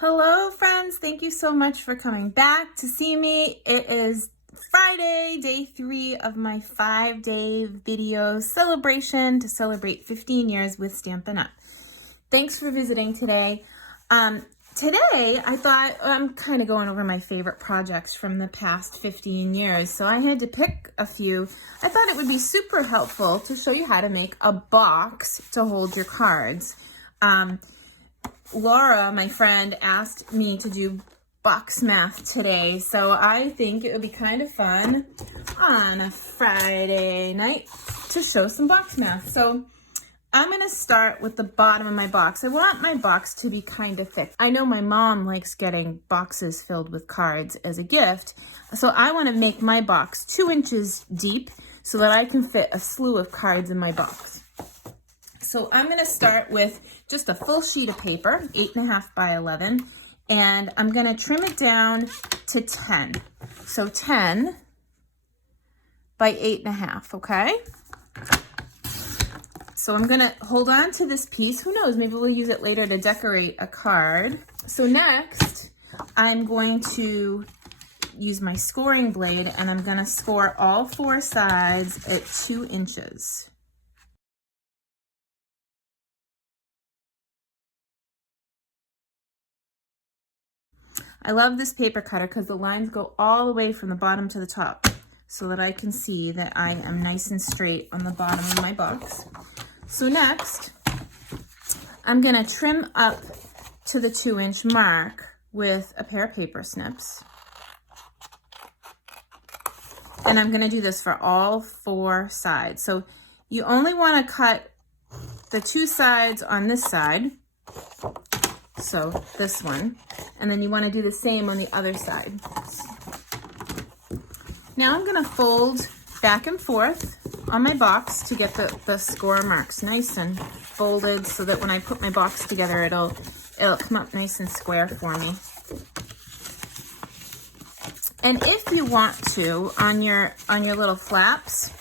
Hello friends, thank you so much for coming back to see me. It is Friday, day 3 of my 5-day video celebration to celebrate 15 years with Stampin' Up. Thanks for visiting today. Today I thought I'm kind of going over my favorite projects from the past 15 years, so I had to pick a few. I thought it would be super helpful to show you how to make a box to hold your cards. Laura, my friend, asked me to do box math today, so I think it would be kind of fun on a Friday night to show some box math. So I'm going to start with the bottom of my box. I want my box to be kind of thick. I know my mom likes getting boxes filled with cards as a gift, so I want to make my box 2 inches deep so that I can fit a slew of cards in my box. So I'm going to start with just a full sheet of paper, 8.5 by 11, and I'm going to trim it down to 10. So 10 by 8.5, okay? So I'm going to hold on to this piece. Who knows, maybe we'll use it later to decorate a card. So next, I'm going to use my scoring blade, and I'm going to score all 4 sides at 2 inches. I love this paper cutter because the lines go all the way from the bottom to the top so that I can see that I am nice and straight on the bottom of my box. So next, I'm going to trim up to the 2-inch mark with a pair of paper snips. And I'm going to do this for all 4 sides. So you only want to cut the 2 sides on this side. So this one, and then you want to do the same on the other side. Now I'm going to fold back and forth on my box to get the score marks nice and folded so that when I put my box together, it'll come up nice and square for me. And if you want to, on your little flaps,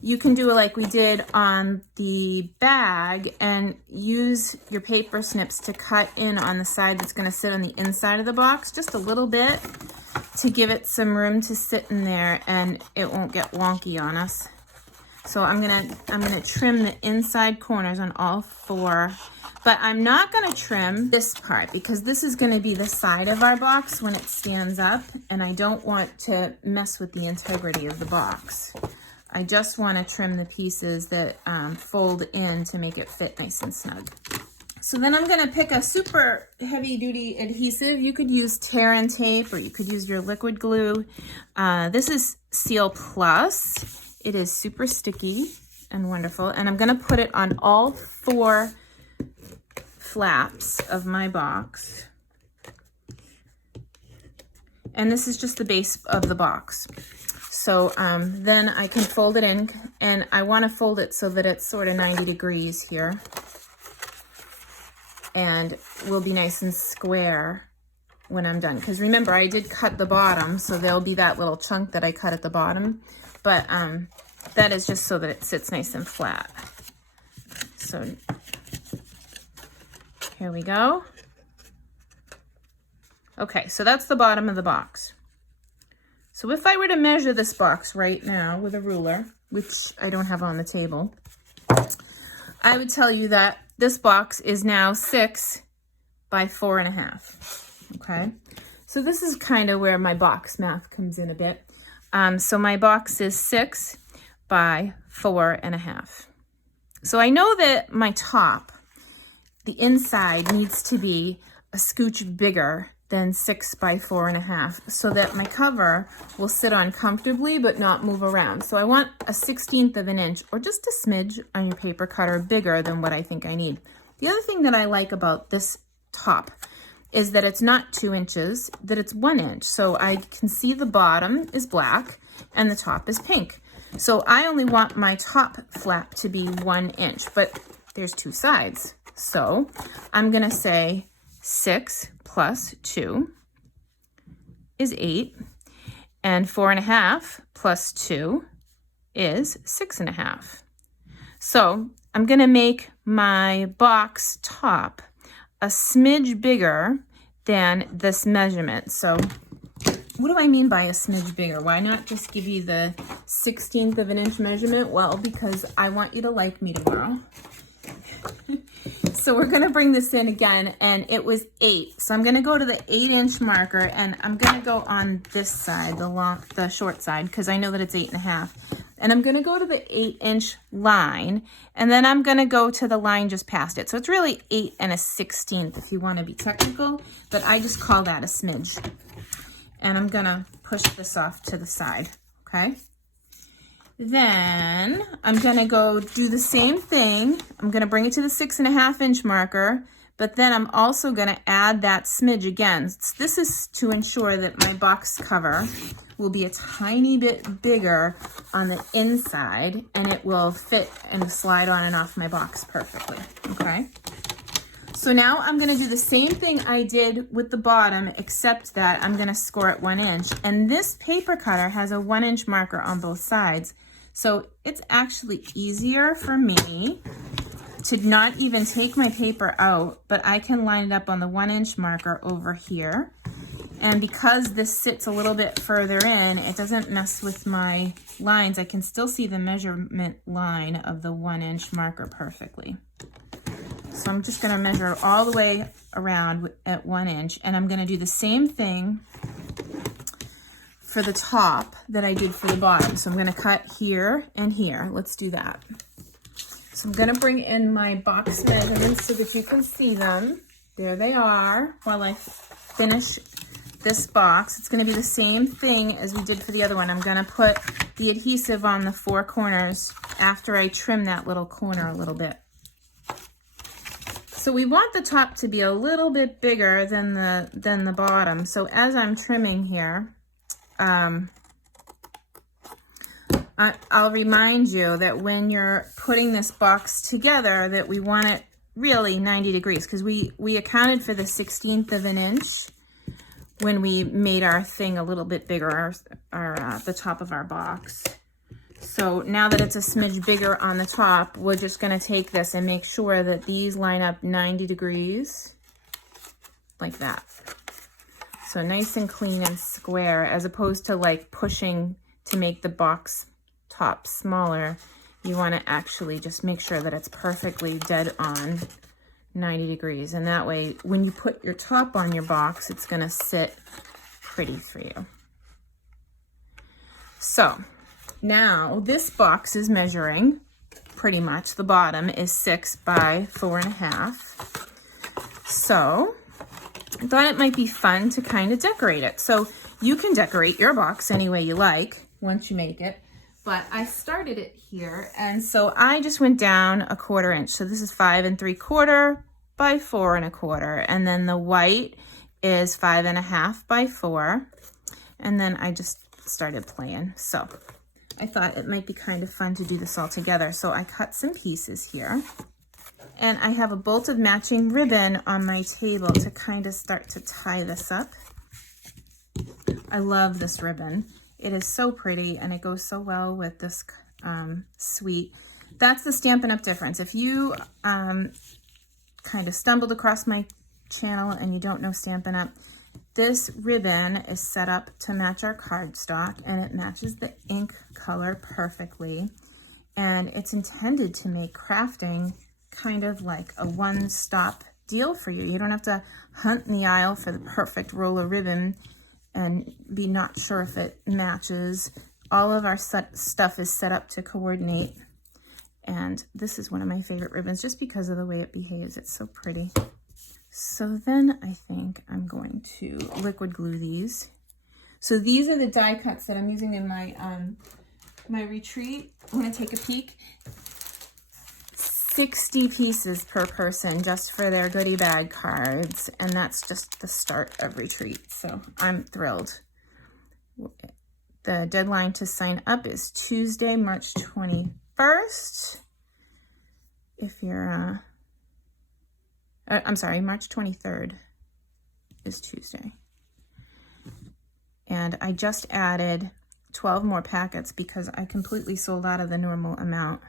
you can do it like we did on the bag and use your paper snips to cut in on the side that's going to sit on the inside of the box, just a little bit to give it some room to sit in there and it won't get wonky on us. So I'm gonna trim the inside corners on all 4, but I'm not gonna trim this part because this is gonna be the side of our box when it stands up, and I don't want to mess with the integrity of the box. I just want to trim the pieces that fold in to make it fit nice and snug. So then I'm going to pick a super heavy duty adhesive. You could use tear and tape, or you could use your liquid glue. This is Seal Plus. It is super sticky and wonderful. And I'm going to put it on all 4 flaps of my box. And this is just the base of the box. So then I can fold it in, and I want to fold it so that it's sort of 90 degrees here. And will be nice and square when I'm done. Because remember, I did cut the bottom, so there'll be that little chunk that I cut at the bottom. But that is just so that it sits nice and flat. So here we go. Okay, so that's the bottom of the box. So if I were to measure this box right now with a ruler, which I don't have on the table, I would tell you that this box is now 6 by 4.5, okay? So this is kind of where my box math comes in a bit. So my box is 6 by 4.5. So I know that my top, the inside, needs to be a scooch bigger than 6 by 4.5 so that my cover will sit on comfortably but not move around. So I want a 1/16 of an inch or just a smidge on your paper cutter bigger than what I think I need. The other thing that I like about this top is that it's not 2 inches, that it's 1 inch. So I can see the bottom is black and the top is pink. So I only want my top flap to be 1 inch, but there's 2 sides. So I'm gonna say 6 plus 2 is 8, and 4.5 plus 2 is 6.5. So I'm going to make my box top a smidge bigger than this measurement. So what do I mean by a smidge bigger? Why not just give you the 1/16 of an inch measurement? Well, because I want you to like me tomorrow. So we're gonna bring this in again, and it was 8. So I'm gonna go to the 8-inch marker, and I'm gonna go on this side, the short side, because I know that it's 8.5. And I'm gonna go to the 8-inch line, and then I'm gonna go to the line just past it. So it's really 8 1/16 if you wanna be technical, but I just call that a smidge. And I'm gonna push this off to the side, okay? Then I'm gonna go do the same thing. I'm gonna bring it to the 6.5-inch marker, but then I'm also gonna add that smidge again. This is to ensure that my box cover will be a tiny bit bigger on the inside, and it will fit and slide on and off my box perfectly, okay? So now I'm gonna do the same thing I did with the bottom, except that I'm gonna score it 1 inch. And this paper cutter has a 1-inch marker on both sides. So it's actually easier for me to not even take my paper out, but I can line it up on the 1-inch marker over here. And because this sits a little bit further in, it doesn't mess with my lines. I can still see the measurement line of the 1-inch marker perfectly. So I'm just gonna measure all the way around at 1 inch, and I'm gonna do the same thing for the top that I did for the bottom. So I'm gonna cut here and here. Let's do that. So I'm gonna bring in my box measurements so that you can see them. There they are while I finish this box. It's gonna be the same thing as we did for the other one. I'm gonna put the adhesive on the 4 corners after I trim that little corner a little bit. So we want the top to be a little bit bigger than the bottom. So as I'm trimming here, I'll remind you that when you're putting this box together that we want it really 90 degrees, because we accounted for the 1/16 of an inch when we made our thing a little bit bigger, the top of our box. So now that it's a smidge bigger on the top, we're just gonna take this and make sure that these line up 90 degrees, like that. So nice and clean and square, as opposed to like pushing to make the box top smaller. You wanna actually just make sure that it's perfectly dead on 90 degrees. And that way, when you put your top on your box, it's gonna sit pretty for you. So now this box is measuring pretty much, the bottom is 6 by 4.5. So I thought it might be fun to kind of decorate it. So you can decorate your box any way you like once you make it, but I started it here, and so I just went down 1/4 inch. So this is 5 3/4 by 4 1/4, and then the white is 5 1/2 by 4, and then I just started playing. So I thought it might be kind of fun to do this all together. So I cut some pieces here, and I have a bolt of matching ribbon on my table to kind of start to tie this up. I love this ribbon. It is so pretty, and it goes so well with this suite. That's the Stampin' Up! Difference. If you kind of stumbled across my channel and you don't know Stampin' Up!, this ribbon is set up to match our cardstock, and it matches the ink color perfectly. And it's intended to make crafting kind of like a one-stop deal for you. You don't have to hunt in the aisle for the perfect roll of ribbon and be not sure if it matches. All of our stuff is set up to coordinate. And this is one of my favorite ribbons just because of the way it behaves. It's so pretty. So then I think I'm going to liquid glue these. So these are the die cuts that I'm using in my my retreat. I'm gonna take a peek. 60 pieces per person just for their goodie bag cards, and that's just the start of retreat, so I'm thrilled. The deadline to sign up is Tuesday, March 21st. If you're I'm sorry, March 23rd is Tuesday. And I just added 12 more packets because I completely sold out of the normal amount.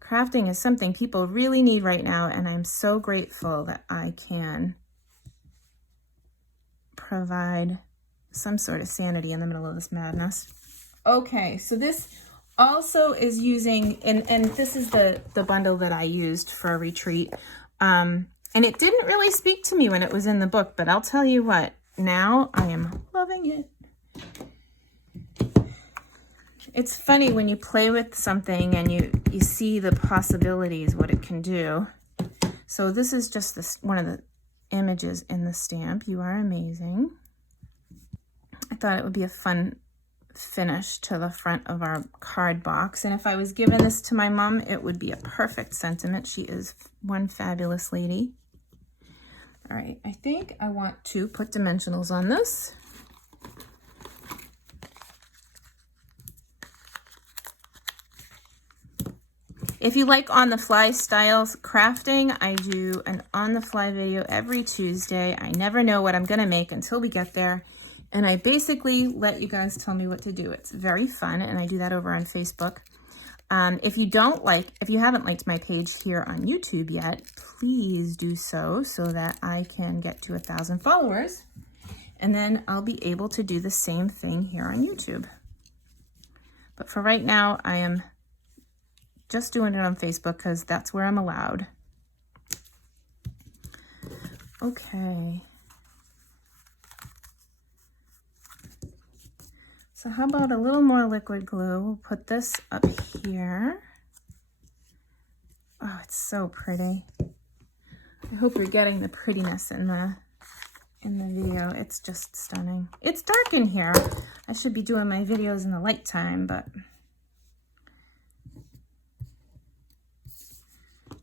Crafting is something people really need right now, and I'm so grateful that I can provide some sort of sanity in the middle of this madness. Okay, so this also is using, and this is the bundle that I used for a retreat. And it didn't really speak to me when it was in the book, but I'll tell you what, now I am loving it. It's funny when you play with something and you see the possibilities, what it can do. So this is just one of the images in the stamp. You are amazing. I thought it would be a fun finish to the front of our card box. And if I was giving this to my mom, it would be a perfect sentiment. She is one fabulous lady. All right, I think I want to put dimensionals on this. If you like on-the-fly styles crafting, I do an on-the-fly video every Tuesday. I never know what I'm gonna make until we get there. And I basically let you guys tell me what to do. It's very fun, and I do that over on Facebook. If you haven't liked my page here on YouTube yet, please do so that I can get to 1,000 followers. And then I'll be able to do the same thing here on YouTube. But for right now, I am just doing it on Facebook because that's where I'm allowed. Okay. So how about a little more liquid glue? We'll put this up here. Oh, it's so pretty. I hope you're getting the prettiness in the video. It's just stunning. It's dark in here. I should be doing my videos in the light time, but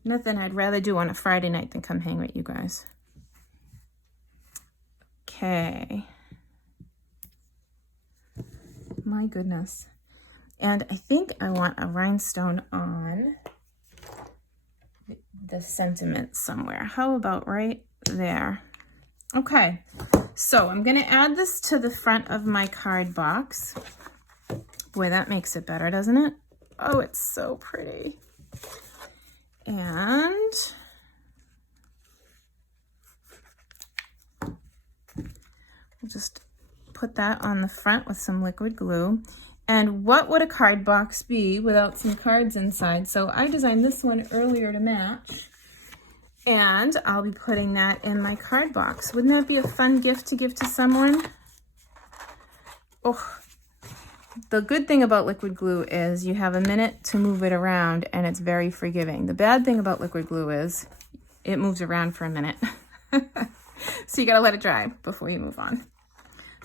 nothing I'd rather do on a Friday night than come hang with you guys. Okay. My goodness. And I think I want a rhinestone on the sentiment somewhere. How about right there? Okay, so I'm gonna add this to the front of my card box. Boy, that makes it better, doesn't it? Oh, it's so pretty. And we'll just put that on the front with some liquid glue. And what would a card box be without some cards inside? So I designed this one earlier to match, and I'll be putting that in my card box. Wouldn't that be a fun gift to give to someone? Oh, the good thing about liquid glue is you have a minute to move it around and it's very forgiving. The bad thing about liquid glue is it moves around for a minute. So you gotta let it dry before you move on.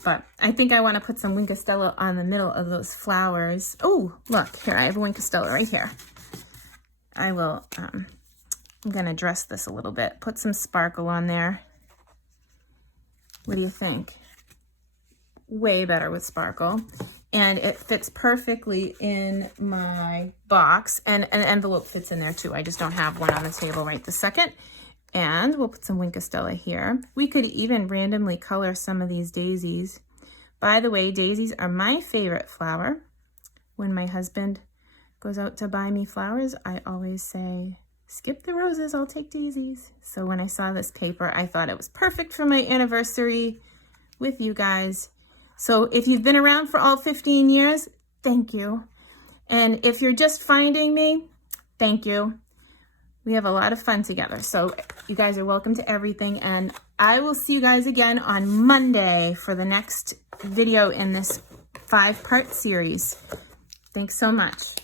But I think I want to put some wing costello on the middle of those flowers. Oh, look, here, I have a wing costello right here. I will, I'm going to dress this a little bit. Put some sparkle on there. What do you think? Way better with sparkle. And it fits perfectly in my box. And an envelope fits in there too. I just don't have one on the table right this second. And we'll put some wing costello here. We could even randomly color some of these daisies. By the way, daisies are my favorite flower. When my husband goes out to buy me flowers, I always say, skip the roses, I'll take daisies. So when I saw this paper, I thought it was perfect for my anniversary with you guys. So if you've been around for all 15 years, thank you. And if you're just finding me, thank you. We have a lot of fun together. So you guys are welcome to everything. And I will see you guys again on Monday for the next video in this 5-part series. Thanks so much.